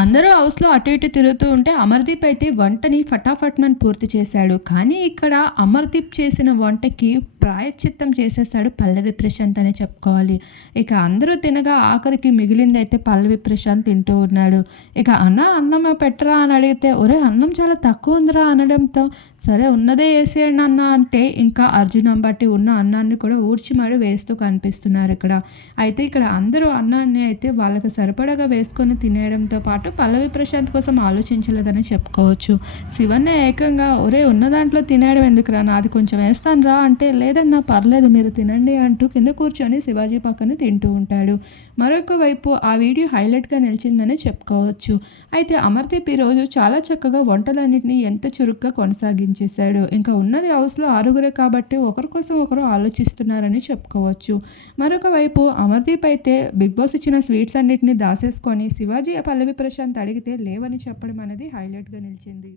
అందరూ హౌస్లో అటు ఇటు తిరుగుతూ ఉంటే అమర్దీప్ అయితే వంటని ఫటాఫట్నని పూర్తి చేశాడు. కానీ ఇక్కడ అమర్దీప్ చేసిన వంటకి ప్రాయశ్చిత్తం చేసేస్తాడు పల్లవి ప్రశాంత్ అనే చెప్పుకోవాలి. ఇక అందరూ తినగా ఆఖరికి మిగిలింది అయితే పల్లవి ప్రశాంత్ తింటూ ఉన్నాడు. ఇక అన్న అన్నం పెట్టరా అని అడిగితే ఒరే అన్నం చాలా తక్కువ ఉందిరా అనడంతో సరే ఉన్నదే వేసేయండి అన్న అంటే ఇంకా అర్జున్ బట్టి ఉన్న అన్నాన్ని కూడా ఊడ్చి మరి వేస్తూ కనిపిస్తున్నారు ఇక్కడ. అయితే ఇక్కడ అందరూ అన్నాన్ని అయితే వాళ్ళకి సరిపడగా వేసుకొని తినేయడంతో పాటు పల్లవి ప్రశాంత్ కోసం ఆలోచించలేదని చెప్పుకోవచ్చు. శివన్న ఏకంగా ఒరే ఉన్న దాంట్లో తినేయడం ఎందుకురా? నాది కొంచెం వేస్తాను రా అంటే లేదన్నా పర్లేదు మీరు తినండి అంటూ కింద కూర్చొని శివాజీ పక్కన తింటూ ఉంటాడు. మరొక వైపు ఆ వీడియో హైలైట్గా నిలిచిందని చెప్పుకోవచ్చు. అయితే అమర్దీప్ ఈరోజు చాలా చక్కగా వంటలన్నింటినీ ఎంత చురుగ్గా కొనసాగించేశాడు. ఇంకా ఉన్నది హౌస్లో ఆరుగురే కాబట్టి ఒకరి కోసం ఒకరు ఆలోచిస్తున్నారని చెప్పుకోవచ్చు. మరొక వైపు అమర్దీప్ అయితే బిగ్ బాస్ ఇచ్చిన స్వీట్స్ అన్నిటిని దాసేసుకొని శివాజీ పల్లవి ప్రశాంత్ అడిగితే లేవని చెప్పడం అనేది హైలైట్గా నిలిచింది.